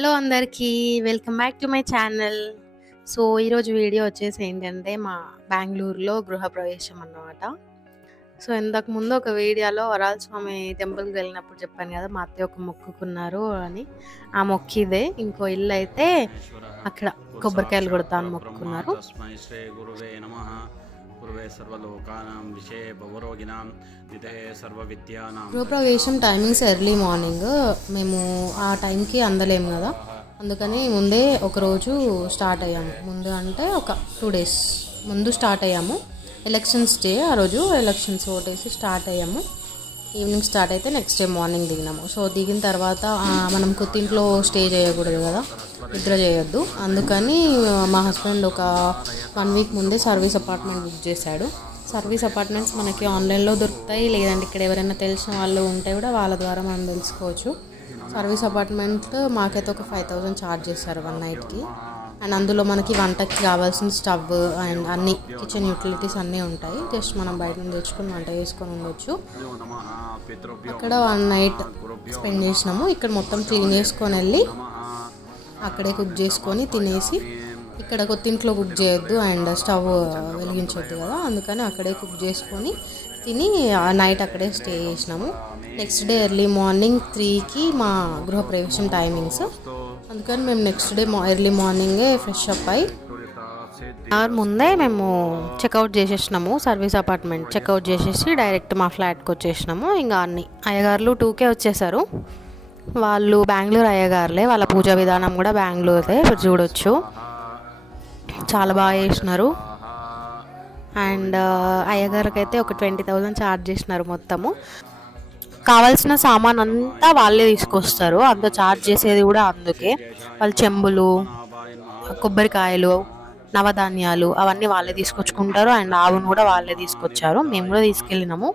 Hello అందరికీ welcome back to my channel. So ఈరోజు video వచ్చేసి ఏంటంటే మా బెంగళూరులో గృహప్రవేశం అన్నమాట. సో ఇంతకు ముందు ఒక వీడియోలో వరాల స్వామి టెంపుల్కి వెళ్ళినప్పుడు చెప్పాను కదా, మా అత్తయ్య ఒక మొక్కుకున్నారు అని. ఆ మొక్కిదే. ఇంకో ఇల్లు అయితే అక్కడ కొబ్బరికాయలు కొడతాను మొక్కుకున్నారు. గృహప్రవేశం టైమింగ్స్ ఎర్లీ మార్నింగ్. మేము ఆ టైంకి అందలేము కదా, అందుకని ముందే ఒకరోజు స్టార్ట్ అయ్యాము. ముందు అంటే ఒక 2 days ముందు స్టార్ట్ అయ్యాము. ఎలక్షన్స్ డే ఆ రోజు ఎలక్షన్స్ ఓటేసి స్టార్ట్ అయ్యాము. ఈవినింగ్ స్టార్ట్ అయితే నెక్స్ట్ డే మార్నింగ్ దిగినాము. సో దిగిన తర్వాత మనం కొత్తింట్లో స్టే చేయకూడదు కదా, నిద్ర చేయొద్దు. అందుకని మా హస్బెండ్ ఒక 1 week ముందే సర్వీస్ అపార్ట్మెంట్ బుక్ చేశాడు. సర్వీస్ అపార్ట్మెంట్స్ మనకి ఆన్లైన్లో దొరుకుతాయి, లేదంటే ఇక్కడ ఎవరైనా తెలిసిన వాళ్ళు ఉంటే కూడా వాళ్ళ ద్వారా మనం తెలుసుకోవచ్చు. సర్వీస్ అపార్ట్మెంట్ మాకైతే ఒక 5,000 ఛార్జ్ చేస్తారు 1 nightకి. అండ్ అందులో మనకి వంటకి కావాల్సిన స్టవ్ అండ్ అన్ని కిచెన్ యూటిలిటీస్ అన్నీ ఉంటాయి. జస్ట్ మనం బయట నుంచి తెచ్చుకొని వంట చేసుకొని ఉండొచ్చు. అక్కడ 1 night స్పెండ్ చేసినాము. ఇక్కడ మొత్తం క్లీన్ చేసుకొని వెళ్ళి అక్కడే కుక్ చేసుకొని తినేసి, ఇక్కడ కొత్తింట్లో కుక్ చేయొద్దు అండ్ స్టవ్ వెలిగించొద్దు కదా, అందుకని అక్కడే కుక్ చేసుకొని తిని ఆ నైట్ అక్కడే స్టే చేసినాము. నెక్స్ట్ డే ఎర్లీ మార్నింగ్ 3కి మా గృహప్రవేశం టైమింగ్స్. అందుకని మేము నెక్స్ట్ డే ఎర్లీ మార్నింగే ఫ్రెష్ అప్ అయ్యి ముందే మేము చెక్అవుట్ చేసేసినాము. సర్వీస్ అపార్ట్మెంట్ చెక్అవుట్ చేసేసి డైరెక్ట్ మా ఫ్లాట్కి వచ్చేసినాము. ఇంకా అన్ని అయ్యగారులు 2కే వచ్చేసారు. వాళ్ళు బెంగళూరు అయ్యగారులే, వాళ్ళ పూజా విధానం కూడా బెంగళూరుదే. ఇప్పుడు చూడొచ్చు, చాలా బాగా చేసినారు. అండ్ అయ్యగారికి అయితే ఒక 20,000 ఛార్జ్ చేసినారు. మొత్తము కావాల్సిన సామాన్ అంతా వాళ్ళే తీసుకొస్తారు, అంత ఛార్జ్ చేసేది కూడా అందుకే. వాళ్ళు చెంబులు, కొబ్బరికాయలు, నవధాన్యాలు అవన్నీ వాళ్ళే తీసుకొచ్చుకుంటారు. అండ్ ఆవును కూడా వాళ్ళే తీసుకొచ్చారు. మేము కూడా తీసుకెళ్ళినాము.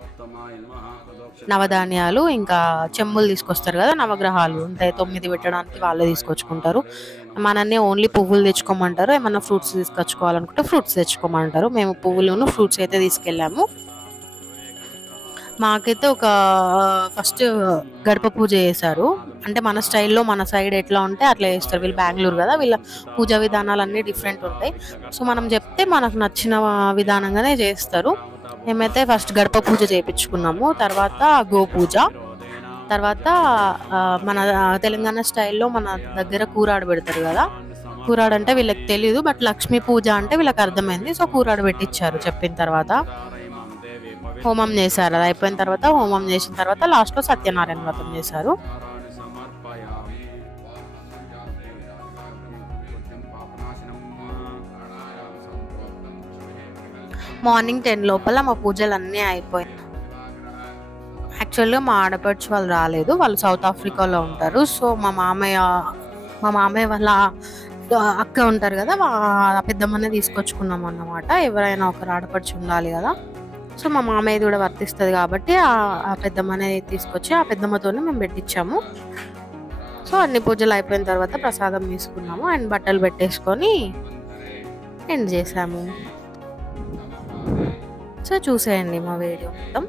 నవధాన్యాలు ఇంకా చెంబులు తీసుకొస్తారు కదా, నవగ్రహాలు ఉంటాయి 9 పెట్టడానికి వాళ్ళే తీసుకొచ్చుకుంటారు. మనల్ని ఓన్లీ పువ్వులు తెచ్చుకోమంటారు. ఏమన్నా ఫ్రూట్స్ తీసుకొచ్చుకోవాలనుకుంటే ఫ్రూట్స్ తెచ్చుకోమంటారు. మేము పువ్వులను ఫ్రూట్స్ అయితే తీసుకెళ్ళాము. మాకైతే ఒక ఫస్ట్ గడప పూజ చేశారు. అంటే మన స్టైల్లో మన సైడ్ ఎట్లా ఉంటే అట్లా చేస్తారు. వీళ్ళు బెంగళూరు కదా, వీళ్ళ పూజా విధానాలు అన్నీ డిఫరెంట్ ఉంటాయి. సో మనం చెప్తే మనకు నచ్చిన విధానంగానే చేస్తారు. మేమైతే ఫస్ట్ గడప పూజ చేయించుకున్నాము, తర్వాత గోపూజ, తర్వాత మన తెలంగాణ స్టైల్లో మన దగ్గర కూరాడు పెడతారు కదా. కూరాడు అంటే వీళ్ళకి తెలియదు, బట్ లక్ష్మీ పూజ అంటే వీళ్ళకి అర్థమైంది. సో కూరాడు పెట్టించారు. చెప్పిన తర్వాత హోమం చేశారు. అది అయిపోయిన తర్వాత హోమం చేసిన తర్వాత లాస్ట్లో సత్యనారాయణ వ్రతం చేశారు. మార్నింగ్ 10 లోపల మా పూజలు అన్నీ అయిపోయాయి. యాక్చువల్గా మా ఆడపడుచు వాళ్ళు రాలేదు, వాళ్ళు సౌత్ ఆఫ్రికాలో ఉంటారు. సో మా మామయ్య వాళ్ళ అక్క ఉంటారు కదా, పెద్దమ్మనే తీసుకొచ్చుకున్నాం అన్నమాట. ఎవరైనా ఒకరు ఆడపడుచు ఉండాలి కదా, సో మా మామయ్యది కూడా వర్తిస్తుంది కాబట్టి ఆ పెద్దమ్మనే తీసుకొచ్చి ఆ పెద్దమ్మతోనే మేము పెట్టించాము. సో అన్ని పూజలు అయిపోయిన తర్వాత ప్రసాదం తీసుకున్నాము అండ్ బట్టలు పెట్టేసుకొని ఎండ్ చేసాము. సో చూసేయండి మా వీడియో మొత్తం.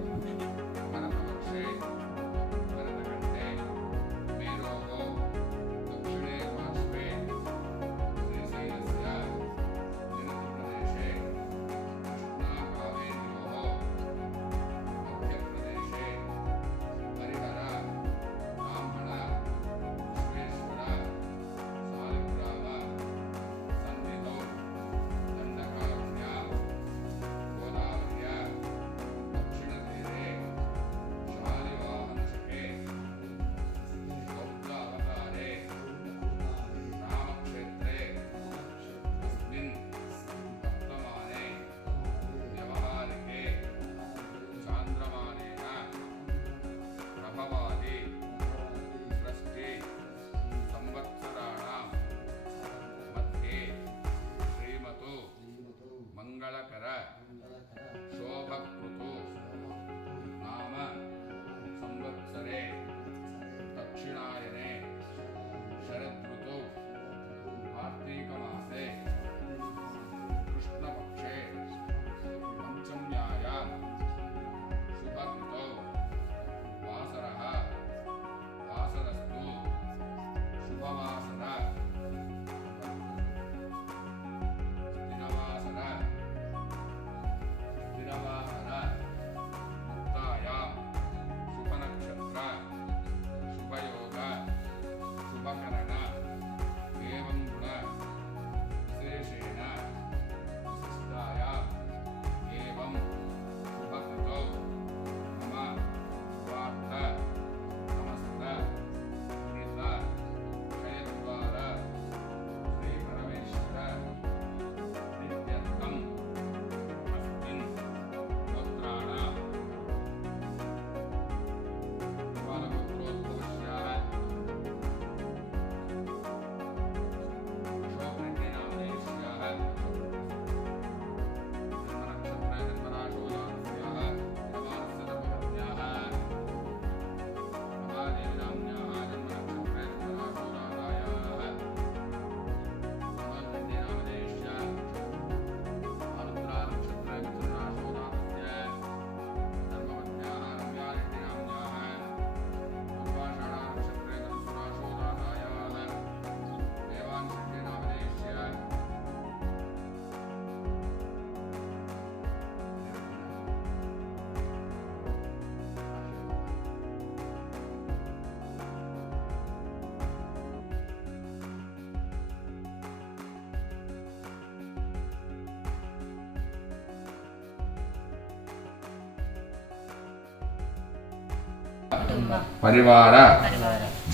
పరివార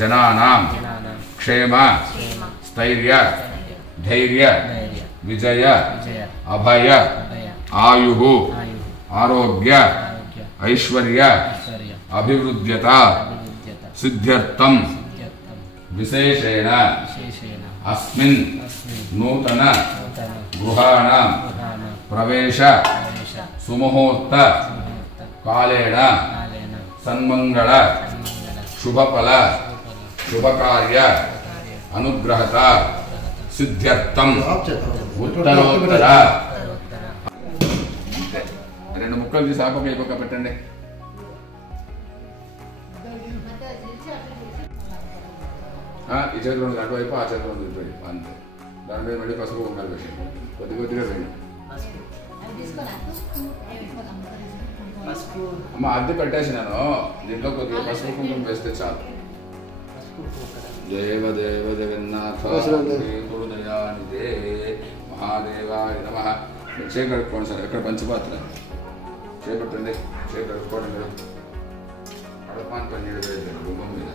జనానాం క్షేమ స్థైర్య ధైర్య విజయ అభయ ఆయు ఆరోగ్య ఐశ్వర్య అభివృద్ధ్యత సిద్ధ్యర్థం విశేషేణ అస్మిన్ నూతన గృహాణం ప్రవేశ సుముహూర్త కాలేన సన్మంగళ శుభఫల శుభకార్య అనుగ్రహత సిద్ధ్యర్థం ఉత్తరోత్తర. రెండు ముక్కలు తీసి ఆపక అయిపోక పెట్టండి. ఈ చేతిలో అటువైపు ఆ చేతిలో ఇటువైపు అంతే. దాని మీద మళ్ళీ పసుపు కుంకాలు పెట్టండి. కొద్ది కొద్దిగా వేయండి. అమ్మ అద్దె పెట్టేసినాను, దీంట్లో కొద్దిగా పసుపు కుంకుమ వేస్తే చాలు. దేవదేవ జగన్నాథ హృదయానిదే మహాదేవాయ నమః. చేకడుక్కోండి సార్. ఎక్కడ పంచపాత్ర చేపట్టండి. చేకడుక్కోండి. మీరు అడపాన్ పన్నీడు వేయండి గుమ్మం మీద.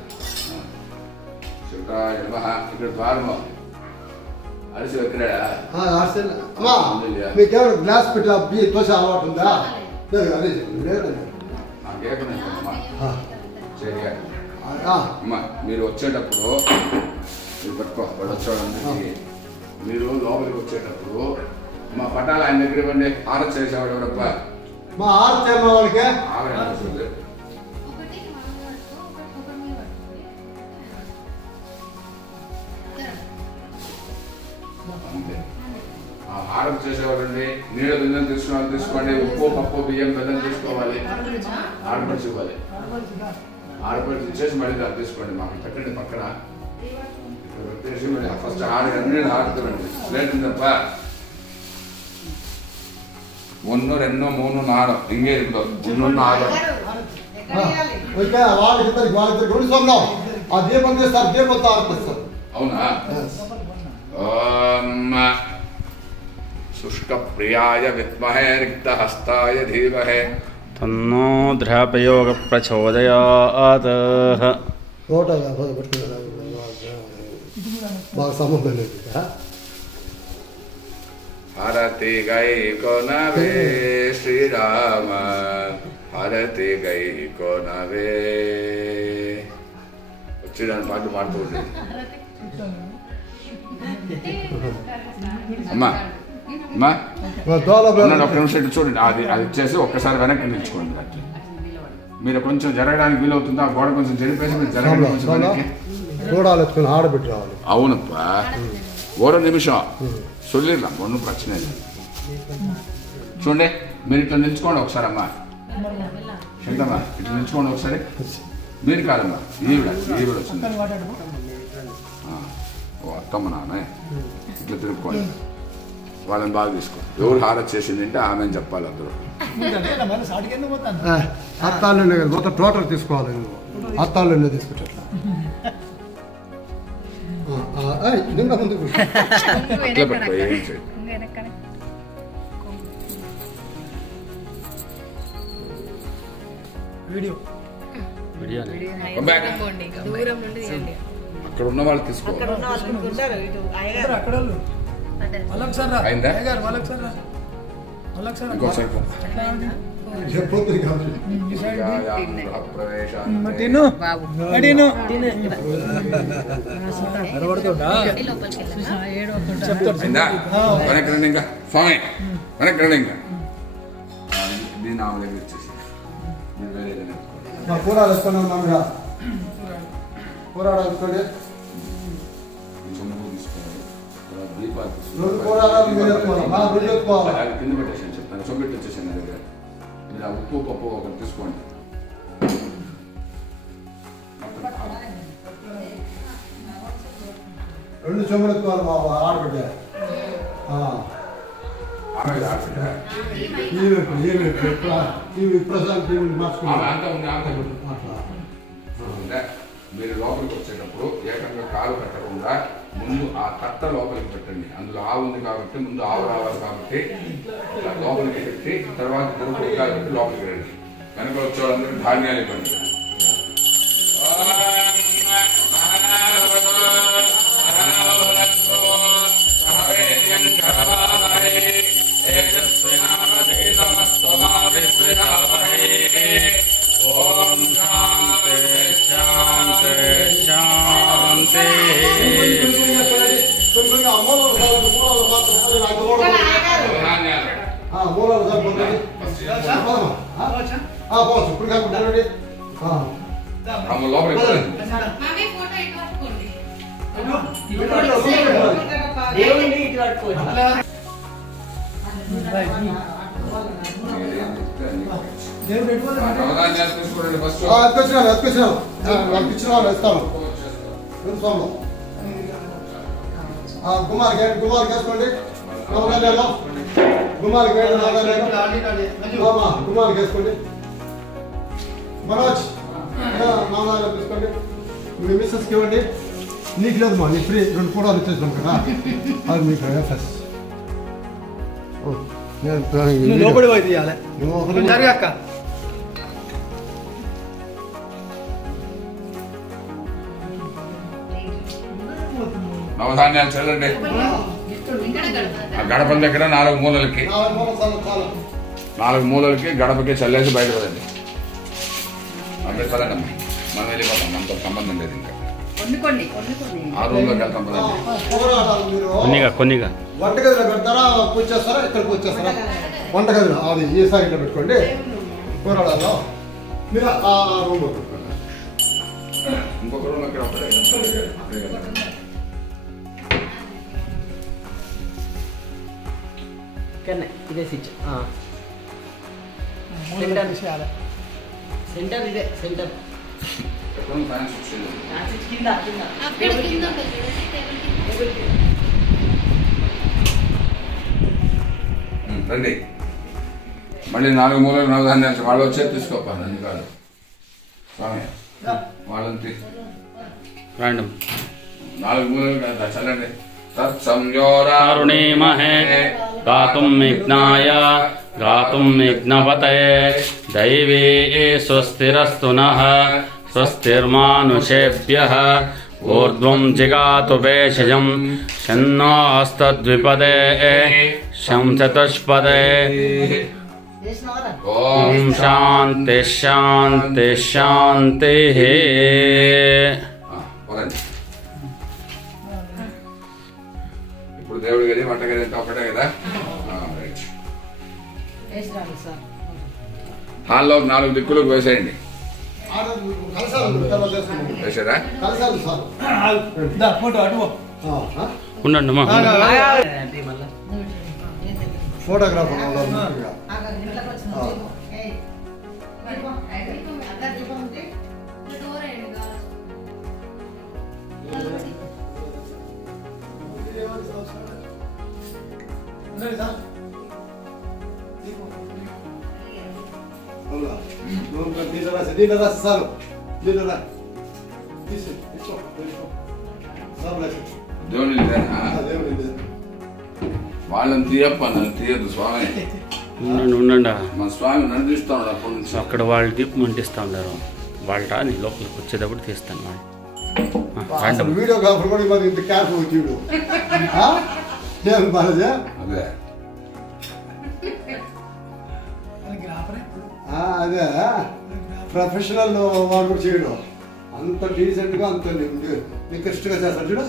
శివరాయ నమః. ఇక్కడ ద్వారము అరిసి ఎక్కడా మీకేమైనా గ్లాస్ పెట్టి బియ్య తోసే అలవాటు ఉందా? అమ్మా మీరు వచ్చేటప్పుడు మీరు పట్టుకో, వాడు వచ్చేవాడు. మీరు లోపలికి వచ్చేటప్పుడు మా పటాలు ఆయన దగ్గర ఇవ్వండి. ఆరతి చేసేవాడు ఎవరప్ప? మా ఆరతి వాళ్ళకి ఆరతి చేసేవాడండి. నీళ్ళ బిందెం తీసుకోండి. ఉప్పు పప్పు బియ్యం బెల్లం తీసుకోవాలి. ఆడపడిచి ఇవ్వాలి. ఆడపడిచి ఇచ్చేసి మళ్ళీ దాన్ని తీసుకోండి. మాకు పెట్టండి పక్కన. ఇక్కడ పెట్టేసి మళ్ళీ ఫస్ట్ అన్ని ఆడుతుందండి. ప్లేట్ ఉందప్ప 1 2 3 4 ఇంకే ఇట్లో 1 6 వాళ్ళిద్దరికి గుడిసొందాం. ఆ దీపం చేస్తారు, దీపంతో ఆర్పిస్తారు. అవునా? శుష్క ప్రియాయ విద్మహే రిక్తహస్తాయ ధీమహే తన్నో ద్రాపయోగ ప్రచోదయాత్. బాగా సంబంధం లేదు. హరతి గై కొనవే శ్రీరామ హరతి గై కొనవే. వచ్చి దాని పాటలు పాడుతూ ఉండేది. అమ్మా అమ్మా ఒక్క నిమిషం ఇటు చూడండి. అది ఇచ్చేసి ఒక్కసారి వెనక్కి నిల్చుకోండి. అట్లా మీరు కొంచెం జరగడానికి వీలవుతుందా? ఆ గోడ కొంచెం జరిపేసి మీరు జరగడానికి కొంచెం వెనక్కి గోడాలు ఆడబెట్టి రావాలి. అవునప్ప ஒரு నిమిషం சொல்லிடலாம், ஒன்றும் பிரச்சனை இல்லை. చూడండి మీరు ఇట్లా నిల్చుకోండి ఒకసారి. అమ్మా శంకమ్మా ఇట్లా నిల్చుకోండి ఒకసారి. మీరు కాదమ్మా, ఈవిడ వచ్చింది. ఓ అత్తమ్మ నాన్న ఇట్లా తిరుక్కోండి. వాళ్ళని బాగా తీసుకో. ఎవరు హారతి చేసింది అంటే ఆమె అని చెప్పాలి అందరూ. అత్తాళ్ళనే కదా మొత్తం టోటల్ తీసుకోవాలి. అత్తాళ్ళనే తీసుకుంటా ముందుకు అట్లా పెట్టుకో. ఏం చేయండి. అక్కడ ఉన్న వాళ్ళు తీసుకోవాలి. అయిందా? ఇంకోసారి వెనక్కి రండి. ఇంకా స్వామి వెనక్కి రండి. ఇంకా దీన్ని ఆమె దగ్గర ఇచ్చేసి మీరు వేరే కూరాలు వేసుకొని ఉన్నాం. కూరాలు వేసుకోండి. దీపాలు కింద పెట్టేసాను చెప్తాను. చొప్పెట్టి వచ్చేసాను నా దగ్గర. మీరు ఆ ఉప్పు పప్పు ఒకటి తీసుకోండి. రెండు చెంబులు ఎత్తుకోవాలి. మా ఆడబిడ్డ మీరు లోపలికి వచ్చేటప్పుడు ఏకంగా కాలు పెట్టకుండా ముందు ఆ తట్ట లోపలికి పెట్టండి. అందులో ఆవు ఉంది కాబట్టి ముందు ఆవు రావాలి కాబట్టి లోపలికి పెట్టి తర్వాత గురుకుగా పెట్టి లోపలికి రండి. వెనక వచ్చేవాళ్ళందరూ ధాన్యాలు ఇవ్వండి. పోవచ్చు ఇప్పుడు కాకుండా లోపలికి ఇస్తాను గుమ్మాలకి వేసుకోండి గుమ్మాలకి వేసుకోండి మనోజ్ మామూలు తీసుకోండి మీ మిస్సెస్కి ఇవ్వండి నీకు లేదు మా నీ ఫ్రీ 2 ఫోటోలు ఇచ్చేసాం కదా అది మీకు ఎఫ్ఎస్ లోపడి పోయి తీయాలి జరగక్క నవధాన్యాలు చల్లండి గడపల దగ్గర 4 మూలలకి 4 మూలలకి గడపకి చల్లేసి బయటపడండి అందరు చల్లండి మనం వెళ్ళిపోతాం మనతో సంబంధం లేదు ఇంకా ఆ రూమ్లోకి వెళ్తాం పదండి కొన్నిగా వంటగదిలో పెడతారా పూజ చేస్తారా ఇక్కడ పూజ చేస్తారా వంటగదిలో అది ఈ సైడ్లో పెట్టుకోండి కూరలో మీరు ఆ రూమ్లో పెట్టుకోండి ఇంకొక రూమ్ అక్కడ ఇదే స్విచ్ సెంటర్ ఇదే సెంటర్ రండి మళ్ళీ 4 మూలలు నవధాన్యాలు వాళ్ళు వచ్చేది తీసుకోపాను అన్ని కాదు స్వామి వాళ్ళని రండి 4 మూలలు కదా చల్లండి తత్సంయోరారుణీమహే గాతుం విఘ్నాయ గాతుం విఘ్నపతే దైవీ స్వస్తిరస్తు నః స్వస్తిర్మానుషేభ్యః ఊర్ధ్వం జిగాతు భేషజం షన్నోస్తద్విపదే శం చతుష్పదే ఓం శాంతి శాంతి శాంతి. ఇప్పుడు దేవుడి గది వంటగది అంతా ఒకటే కదా రైట్ హాల్లో 4 దిక్కులకు వేసేయండి వేసారా ఫోటో అటు ఉండండి మా ఫోటోగ్రాఫర్ దీని రాసి సార్ దీని రా దేవుడి వాళ్ళని తీయప్ప నన్ను తీయద్దు స్వామి ఉండండి. మన స్వామి నన్ను తీస్తున్నాడు అప్పటి నుంచి అక్కడ వాళ్ళు దీపం అంటిస్తూ ఉన్నారు వాళ్ళ నీ లోపలికి వచ్చేటప్పుడు తీస్తాను వాళ్ళు వీడియోగ్రాఫర్ కూడా మరి ఇంత క్యాప్ చూడు బాగా అదే అదే ప్రొఫెషనల్ వాడు కూడా చేయడు అంత డీసెంట్గా అంత నికృష్టిగా చేస్తాడు చూడు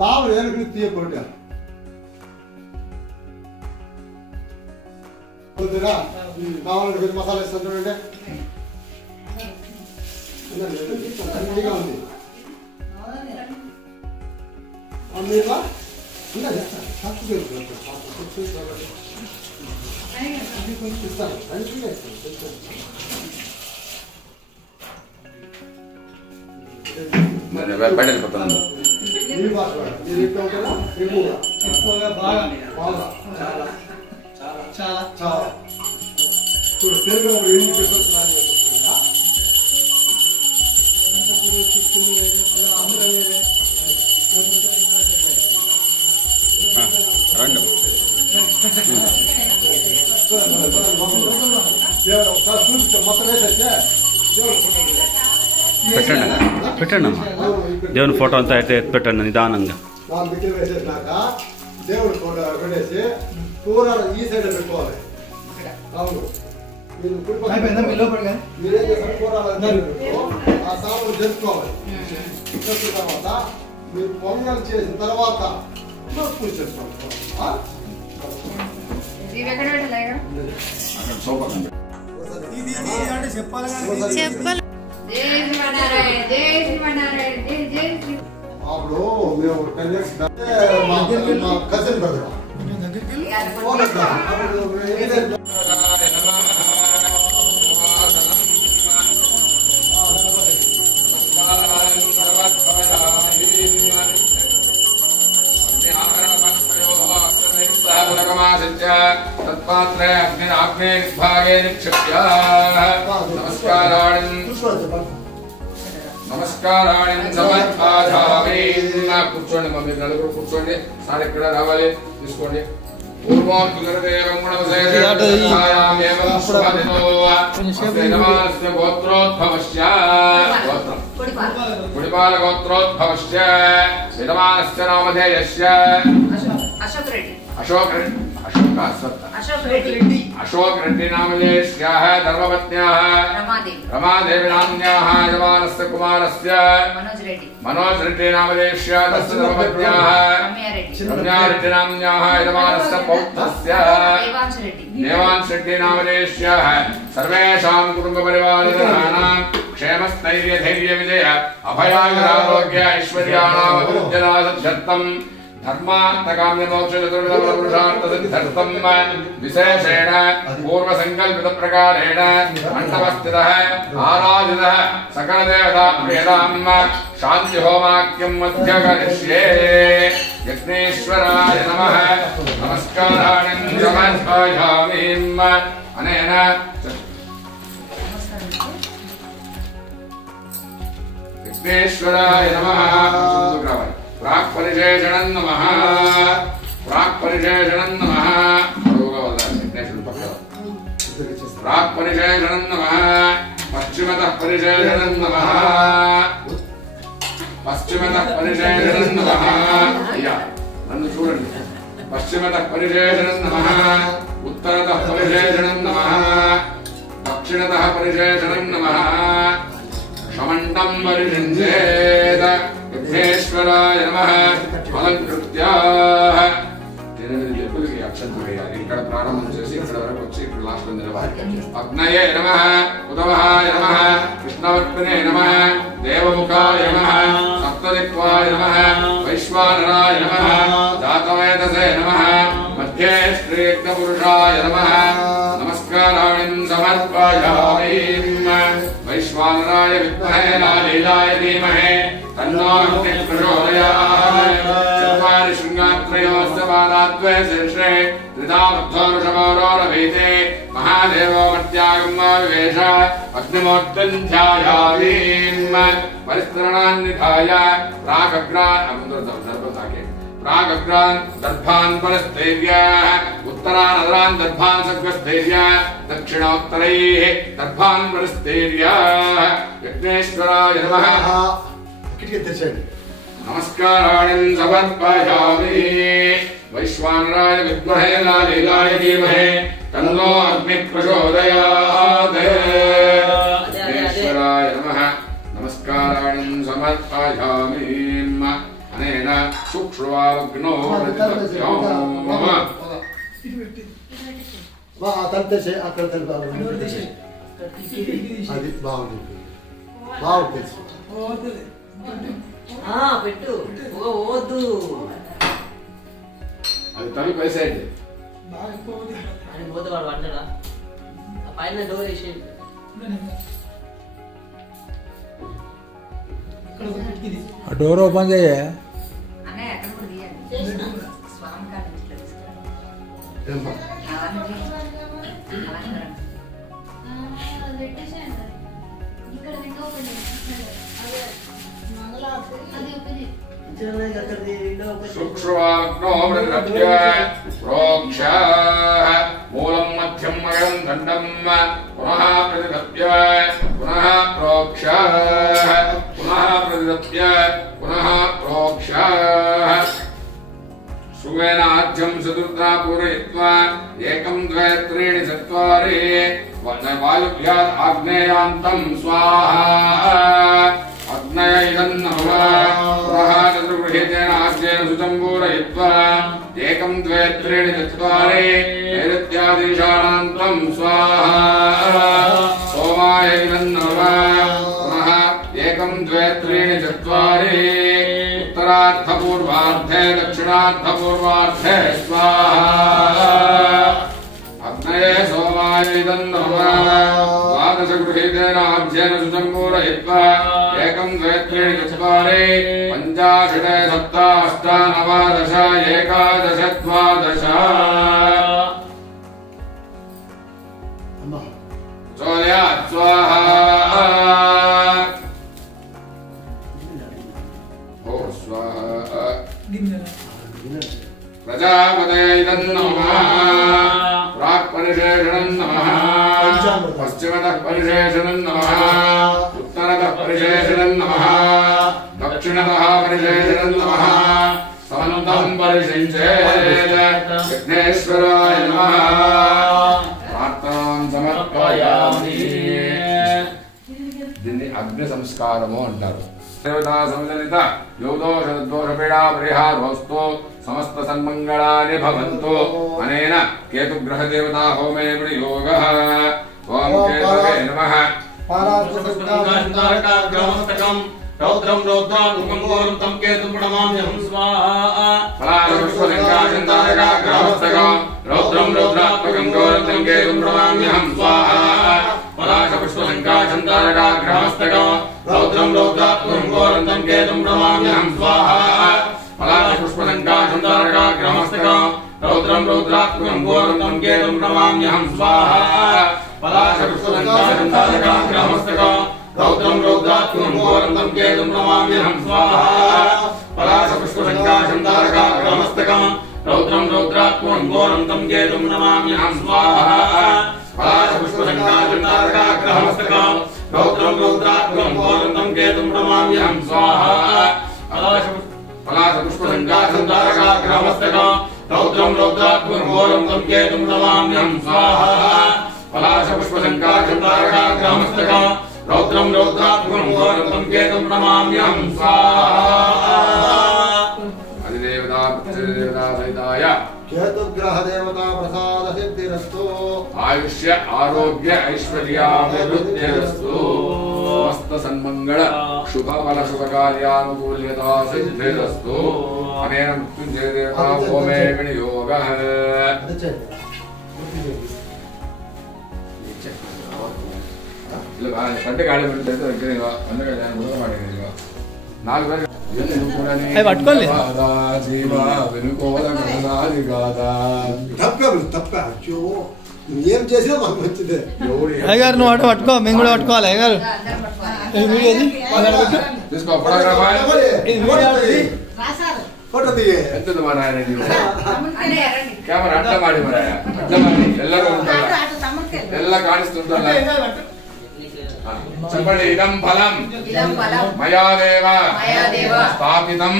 బాబు వెనక్కి తీయపోటా కొద్దిగా కావాలంటే కొద్ది మసాలా ఇస్తాను చూడండి అన్నిగా ఉంది మీరు బయట వెళ్ళిపోతాను ఎక్కువగా బాగా చాలా చాలా చూడు తెలుగు ఎన్ని పేపర్స్ రండి ఒకసారి చూపించా మొత్తం వేసే పెట్టండి అమ్మా దేవుని ఫోటో అంతా అయితే పెట్టండి నిదానంగా వాళ్ళ దగ్గర వేసేసినాక దేవుడి ఫోటో పెట్టేసి కూర ఈ సైడ్ పెట్టుకోవాలి అవును మీరు మీరేం చేస్తారు కూర ఆ సామాన్లు చేసుకోవాలి చేసిన తర్వాత మీరు పొంగల్ చేసిన తర్వాత పూజ చేసుకోవాలి అక్కడ సోఫా కనిపెట్టు. అప్పుడు మేము 10 years మా కజిన్ బ్రదర్ तत्पात्रे अग्निराग्ने विभागे निक्षिप्य नमस्काराणि समर्पयामि కూర్చోండి మమ్మీ నలుగురు కూర్చోండి సార్ ఇక్కడ రావాలి తీసుకోండి పూర్వం కులదేవం గుణవసేయామేవ శుభదినో నమస్తే గోత్రోద్భవస్య గోత్రం పుడిపాల గోత్రోద్భవస్య విదమానస్య నామధేయస్య అశోక్ రెడ్డి अशोक रेड्डी नामधेयस्याः धर्मपत्न्याः रमादेवी नाम्न्याः यजमानस्य कुमारस्य मनोज रेड्डी नामधेयस्य तस्य धर्मपत्न्याः रम्या रेड्डी नाम्न्याः यजमानस्य पौत्रस्य देवांश रेड्डी नामधेयस्याः सर्वेषां कुटुम्बपरिवारजनानां क्षेमस्थैर्यधैर्यविजय अभयायुरारोग्य ऐश्वर्याणामभिवृद्ध्यर्थं धर्मार्थकाम्यमोक्षचतुर्विधपुरुषार्थसिद्ध्यर्थं विशेषेण पूर्वसङ्कल्पितप्रकारेण मण्डपस्थितः आराधितः सकलदेवताप्रियतां शान्तिहोमाख्यं मध्य करिष्ये। यज्ञेश्वराय नमः। नमस्काराणि समर्पयामि। अनेन यज्ञेश्वराय नमः। प्राक्परिशेषणं नमः। प्राक्परिशेषणं नमः। प्राक्परिशेषणं नमः। पश्चिमतः परिशेषणं नमः। पश्चिमतः परिशेषणं नमः। अय्या नन्नु चूडंడి। पश्चिमतः परिशेषणं नमः। उत्तरतः परिशेषणं नमः। दक्षिणतः परिशेषणं नमः। शमण्डं परिषिञ्चेत्। विघ्नेश्वराय नमः। अलंकृत्य अक्षंतु वेयाలి। ఇక్కడ ప్రారంభం చేసి ఇక్కడ వరకు వచ్చి ఇక్కడ లాస్ట్ లో నిలవాలి। అగ్నయే నమః। ఉదవహాయ నమః। కృష్ణవత్పనే నమః। దేవముఖాయ నమః। సప్తదిక్వాయ నమః। వైశ్వానరాయ నమః। జాతవేదసే నమః। మధ్యే శ్రీయజ్ఞపురుషాయ నమః। నమస్కారాణి సమర్పయామి। వైశ్వానరాయ విద్మహే లాలీలాయ ధీమహి तन्नो अग्निः प्रचोदयात्। चत्वारि शृङ्गात्रयोस्य पादाद्वये शीर्षे त्रिधावृद्धोरुषमोरोरभीते महादेवो मर्त्यागं विवेश अग्निमूर्तिं ध्यायामि। परिस्तरणान् निधाय प्रागग्रान् दर्भान् परिस्थैर्य उत्तरानदरान् दर्भान् सर्गस्थैर्य दक्षिणोत्तरैः दर्भान् परिस्थैर्य। यज्ञेश्वराय नमः। नमस्काराणि समर्पयामि। वैश्वानराय विद्महे लालीलाय धीमहि तन्नो अग्निः प्रचोदयात्। विघ्नेश्वराय नमः। नमस्काराणि समर्पयामि। अनेन सूक्ष्मवाग्नो పెట్టు ఓదు అది తల్లి పైసైడ్ అని పోతే వాడు అంటాడా ఆ పైన డోర్ వేసి ఆ డోర్ ఓపెన్ చేయ सूक्ष्मवाग्नो वृद्ध्य प्रोक्ष मूलं मध्यं मकरं दण्डं पुनः प्रतिदप्य पुनः प्रोक्ष पुनः प्रतिदप्य पुनः प्रोक्ष सुवेनाद्यं चतुर्था पूरयित्वा एकं द्वे त्रीणि चत्वारि वायुभ्यात् आग्नेयान्तं स्वाहा। अग्नय इदं नमः। पुनः चतुर् गृहीतेन आज्ञेन सुचम्बूरयित्वा एकं द्वे त्रीणि चत्वारि नैऋत्यादिशानान्तं स्वाहा सोमाय नमः पुनः एकं द्वे त्रीणि चत्वारि उत्तरार्धपूर्वार्धे दक्षिणार्धपूर्वार्धे स्वाहा अग्नये सोमाय नमः द्वादश गृहीतेन आज्ञेन सुचम्बूरयित्वा एकं द्वे त्रीणि चत्वारि पञ्चाशत् सप्त अष्ट नव दश एकादश द्वादश चोदया स्वाहा ओ स्वाहा प्रजापतये नमः प्राक्परिशेषणं नमः पश्चिमतः परिशेषणं नमः उत्तरतः परिशेषणं नमः दक्षिणतः परिशेषणं नमः समन्तं परिशिञ्चेत् विघ्नेश्वराय नमः प्रार्थनां समर्पयामि దీన్ని అగ్ని సంస్కారము అంటారు దేవతా సంజనిత యోదోషదోష పీడా పరిహారోస్తు సమస్త సన్మంగళాని భవంతు అనేన కేతుగ్రహ దేవతా హోమే ప్రయోగః ఓం కేతవే నమః రౌద్రం రౌద్రాత్మకం ఘోరం తం కేతుం ప్రణమామ్యహం స్వాహా పలాశపుష్పలింగాశంతారకాగ్రహమస్తకం రౌద్రం రౌద్రాత్మకం ఘోరం తం కేతుం ప్రణమామ్యహం స్వాహా పలాశపుష్పలింగాశంతారకాగ్రహమస్తకం రౌద్రం రౌద్రాత్మకం ఘోరం తం కేతుం ప్రణమామ్యహం స్వాహా పలాశపుష్పలింగాశంతారకాగ్రహమస్తకం రౌద్రం రౌద్రాత్మకం ఘోరం తం కేతుం ప్రణమామ్యహం స్వాహా పలాశపుష్పలింగాశంతారకాగ్రహమస్తకం రౌద్రం రౌద్రాత్మకం ఘోరం తం కేతుం ప్రణమామ్యహం స్వాహా పలాశపుష్పలింగాశంతారకాగ్రహమస్తకం రౌద్రం రౌద్రాత్మకం ఘోరం తం కేతుం ప్రణమామ్యహం స్వాహా పలాశపుష్పలింగాశంతారకాగ్రహమస్తకం రౌద్రం రౌద్రాత్మకం ఘోరం తం కేతుం ప్రణమామ్యహం స్వాహా పలాశపుష్పలింగాశంతారకాగ్రహమస్తకం రౌద్రం రౌద్రాత్మకం ఘోరం తం కేతుం ప్రణమామ్యహం స్వాహా పలాశపుష్పలింగాశంతారకాగ్రహమస్తకం రౌద్రం రౌద్రాత్మకం ఘోరం తం కేతుం ప్రణమామ్యహం స్వాహా అధిదేవతా ప్రతిదేవతా సహితాయ కేతుగ్రహ దేవతా ప్రసాద సిద్ధిరస్తు ఆయుష్య ఆరోగ్య ఐశ్వర్యాభివృద్ధిరస్తు సమస్త సన్మంగళ శుభ ఫల శుభ కార్యానుకూల్యతా సిద్ధిరస్తు అనేన మృత్యుంజయ దేవతా హోమే వినియోగః ಇಲ್ಲ ಗಂಟೆ ಗಾಳಿ ಬಿಡ್ತೈತೆ ಒಂದೇ ಮಾಡಿದೀಗ ನಾಲ್ಕು పట్టుకోలే తప్ప ఏం చేసినా మాకు వచ్చింది అయ్యగారు నువ్వు అటు పట్టుకో మేము కూడా పట్టుకోవాలి అయ్యగారు తీసుకో ఫోటో దిగే ಎಂತದ್ದು ಮಾರಾಯ ನೀವು ಕ್ಯಾಮರಾ ಅಡ್ಡ ಮಾಡಿ ಮಾರಾಯ ಅಡ್ಡ ಮಾಡಿ ಎಲ್ಲರೂ ಉಂಟಲ್ಲ ಎಲ್ಲ ಕಾಣಿಸ್ತುಂಟಲ್ಲ చెప్పండి ఇదం ఫలం మయాదేవ స్థాపితం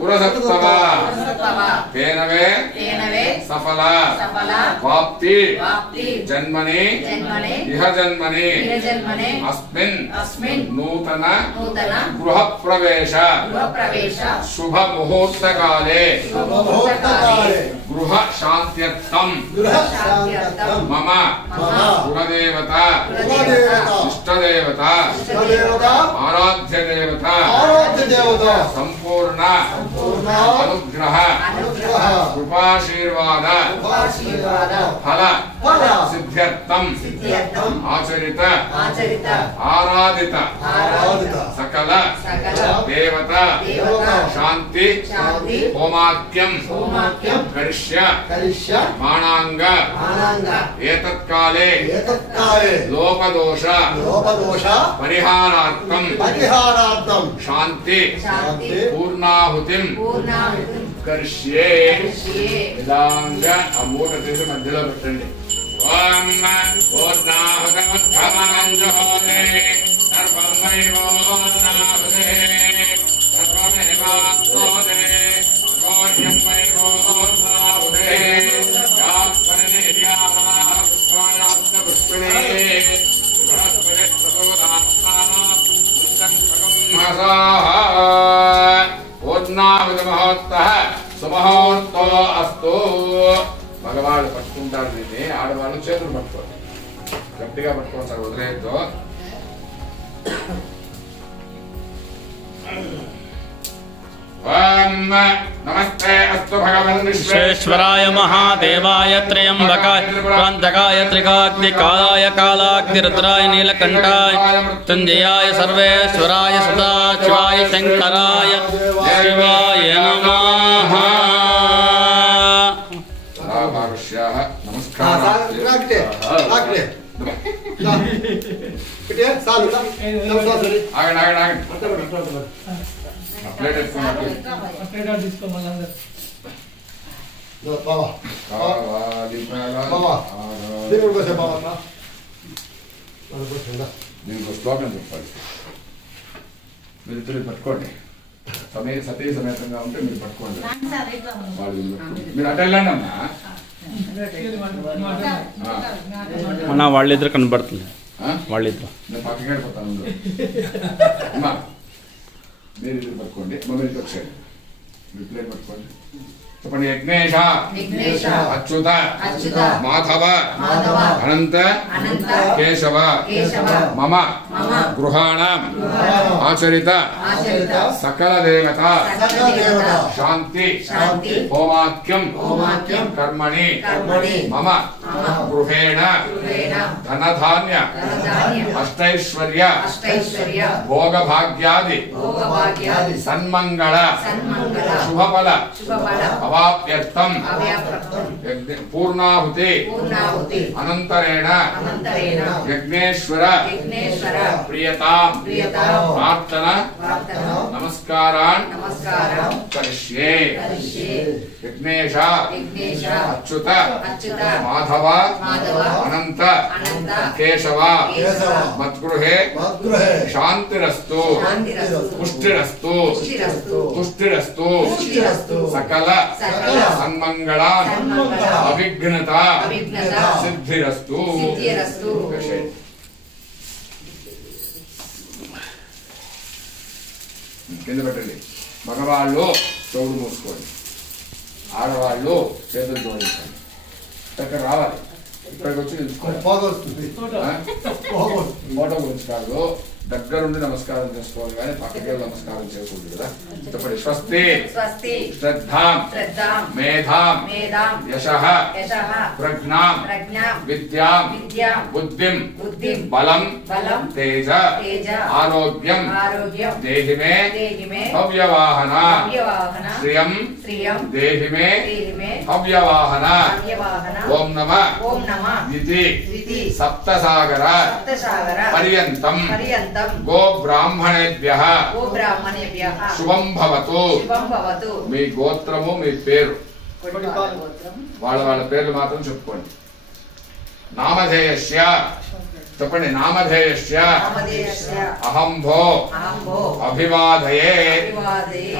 పురసత్తవ తేనవే సఫల వాప్తి జన్మని ఇహ జన్మని అస్మిన్ నూతన గృహ ప్రవేశ శుభ ముహూర్తకాలే గృహ శాంత్యర్థం మమ కులదేవత ఇష్టదేవత ఆరాధ్య దేవత సంపూర్ణ అనుగ్రహ కృపాశీర్వాద ఫల సిద్ధ్యర్థం ఆచరిత ఆరాధిత సకల దేవత శాంతి హోమాఖ్యం కరిష్య మాణాంగ ఏతత్కాలే లోపదోష పరిహారార్థం శాంతి పూర్ణాహుతిం కరిష్యే ఇలాగా ఆ మూట తీసి మధ్యలో పెట్టండి ఓం పూర్ణాహుతమస్కమనంజోనే సర్వమైవోన్నాహుతే సర్వమేవాస్తోదే అగోహ్యమైవోన్నాహుతే మహోత్తః సుమహోత్తో అస్తు. మగవాళ్ళు పట్టుకుంటారు దీన్ని, ఆడవాళ్ళు చేతులు పట్టుకోండి, గట్టిగా పట్టుకోండి సార్, వదిలేయద్దు. నమస్తే అస్తు భగవన్ విశ్వేశ్వరాయ మహాదేవాయ త్రయంబకాయ ప్రాంతకాయ త్రికాగ్నికాలాయ కాలాగ్నిరుద్రాయ నీలకంఠాయ మృత్యుంజయాయ సర్వేశ్వరాయ సదాశివాయ శంకరాయ శివాయ నమః. నమస్కారం. దీనికి శ్లోకం చెప్పాలి. మీరిద్దరు పట్టుకోండి, సతీ సమేతంగా ఉంటే మీరు పట్టుకోండి. మీరు అటు వెళ్ళండి అమ్మా. అన్న వాళ్ళిద్దరు కనబడుతుంది, వాళ్ళిద్దరు. నేను పక్కకి వెళ్ళిపోతాను. అమ్మా మీరు ఇద్దరు పట్టుకోండి, మీరు ఇద్దరు వచ్చేయండి, మీరు ప్లేట్ పట్టుకోండి. చెప్పండి. యజ్ఞేశ అచ్యుత మాధవ అనంత కేశవ మమ గృహాణం ఆచరిత సకల దేవత శాంతి హోమాఖ్యం కర్మణి మమ గృహేణ ధనధాన్య అష్టైశ్వర్య భోగభాగ్యాది సన్మంగళ శుభఫల అవాప్యర్థం పూర్ణాహుతి అనంతరేణ యజ్ఞేశ్వర ప్రియతాం ప్రార్థన నమస్కారాన్ కరిష్యే. యజ్ఞేశ అచ్యుత మాధవ అనంత కేశవ మద్గృహే శాంతిరస్తు పుష్టిరస్తు తుష్టిరస్తు సకల సన్మంగళాన్ అవిఘ్నత సిద్ధిరస్తు. కింద పెట్టండి. మగవాళ్ళు చెవులు మూసుకోండి, ఆడవాళ్ళు చేతులు జోడించండి. ఇక్కడ రావాలి, ఇక్కడికి వచ్చి నిలుచుకోవాలి. ఫోటో గురించి కాదు, దగ్గరుండి నమస్కారం చేసుకోవాలి, కానీ పక్కకి నమస్కారం చేయకూడదు కదా. చెప్పండి. స్వస్తి శ్రద్ధాం మేధాం యశః ప్రజ్ఞాం విద్యాం బుద్ధిం బలం తేజ ఆరోగ్యం దేహి మే హవ్యవాహన శ్రియం దేహి మే హవ్యవాహన. ఓం నమః ఇతి సప్తసాగర పర్యంతం గో బ్రాహ్మణేభ్యః శుభం భవతు. మీ గోత్రము మీ పేరు వాళ్ళ పేర్లు మాత్రం చెప్పుకోండి. నామధేయస్య చెప్పండి. నామధేయస్య అహంభో అభివాదయే.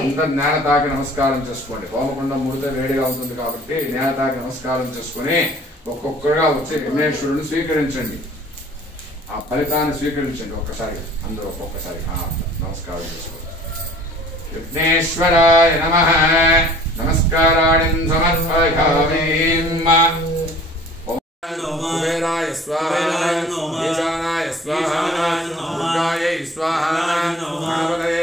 అందరు నేల తాకి నమస్కారం చేసుకోండి. హోమకుండం ముడితే వేడిగా ఉంటుంది కాబట్టి నేల తాకి నమస్కారం చేసుకుని ఒక్కొక్కరుగా వచ్చి విఘ్నేశ్వరుని స్వీకరించండి. ఆ ఫలితాన్ని స్వీకరించండి ఒక్కసారి, అందరూ ఒక్కొక్కసారి నమస్కారం చేసుకోండి. విఘ్నేశ్వరాయ నమః నమస్కారాణి సమర్పయామి. కుబేరాయ స్వాహా ఈశానాయ స్వాహా రుద్రాయ స్వాహా గణపతయే